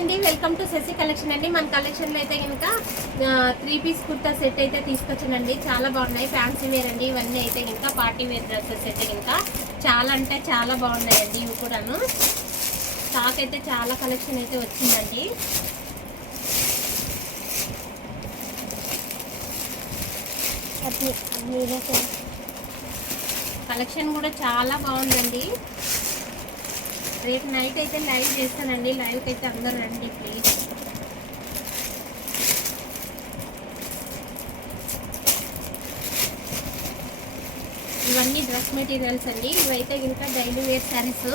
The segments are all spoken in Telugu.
అండి, వెల్కమ్ టు శశి కలెక్షన్ అండి. మన కలెక్షన్లో అయితే కనుక 3 పీస్ కుర్తా సెట్ అయితే తీసుకొచ్చానండి. చాలా బాగున్నాయి, ఫ్యాన్సీ వేర్ అండి. ఇవన్నీ అయితే కనుక పార్టీ వేర్ డ్రెస్సెస్ అయితే కనుక చాలా అంటే చాలా బాగున్నాయండి. ఇవి కూడాను స్టాక్ అయితే చాలా కలెక్షన్ అయితే వచ్చిందండి. కలెక్షన్ కూడా చాలా బాగుందండి. రేపు నైట్ అయితే లైవ్ చేస్తానండి. లైవ్కి అయితే అందరూ రండి ప్లీజ్. ఇవన్నీ డ్రెస్ మెటీరియల్స్ అండి. ఇవైతే ఇంకా డైలీ వేర్ శారీస్.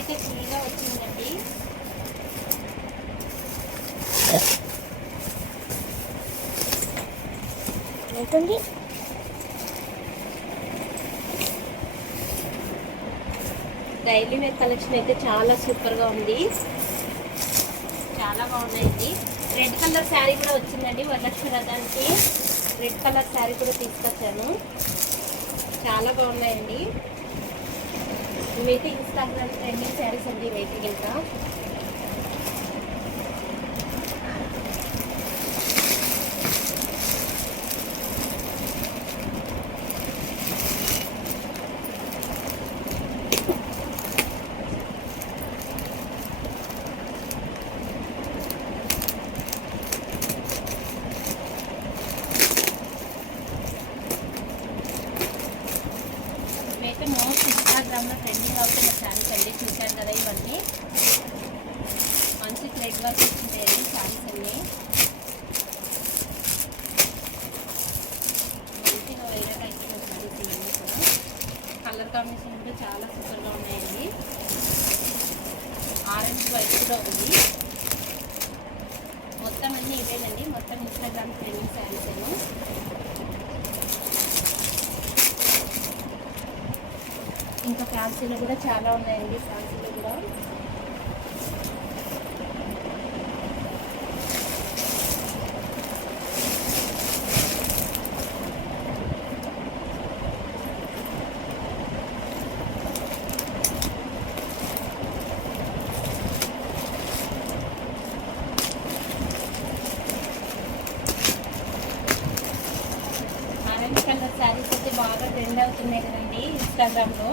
అయితే ఫుల్గా వచ్చిందండి. డైలీ వేర్ కలెక్షన్ అయితే చాలా సూపర్గా ఉంది, చాలా బాగున్నాయండి. రెడ్ కలర్ శారీ కూడా వచ్చిందండి. వరలక్ష్మి రథానికి రెడ్ కలర్ శారీ కూడా తీసుకొచ్చాను. చాలా బాగున్నాయండి. ఇవైతే ఇన్స్టాగ్రామ్ ట్రెండింగ్ శారీస్ అండి. ఇవైతే ఇంకా మోస్ట్ ఇన్స్టాగ్రామ్లో ట్రెండింగ్ అవుతున్న శారీస్ అండి. చూశారు కదా, ఇవన్నీ మంచి థ్రెడ్ వర్క్ వచ్చింటాయి శారీస్ అన్నీ. మంచిగా వైరల్ అయిపోయిన శారీస్ ఇవన్నీ కూడా. కలర్ కాంబినేషన్ కూడా చాలా సూపర్గా ఉన్నాయండి. ఆరెంజ్ వైట్ కూడా ఉంది. మొత్తం అన్నీ ఇవేనండి. మొత్తం ఇన్స్టాగ్రామ్ ట్రెండింగ్ శారీస్ ఏమో. ఇంకా ఫ్యాన్సీలో కూడా చాలా ఉన్నాయండి. ఫ్యాన్సీలో కూడా ఆరెంజ్ కలర్ శారీస్ అయితే బాగా ట్రెండ్ అవుతున్నాయి కదండి ఇన్స్టాగ్రామ్లో.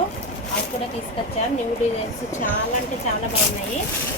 అవి కూడా తీసుకొచ్చాను. న్యూ డిజైన్స్ చాలా అంటే చాలా బాగున్నాయి.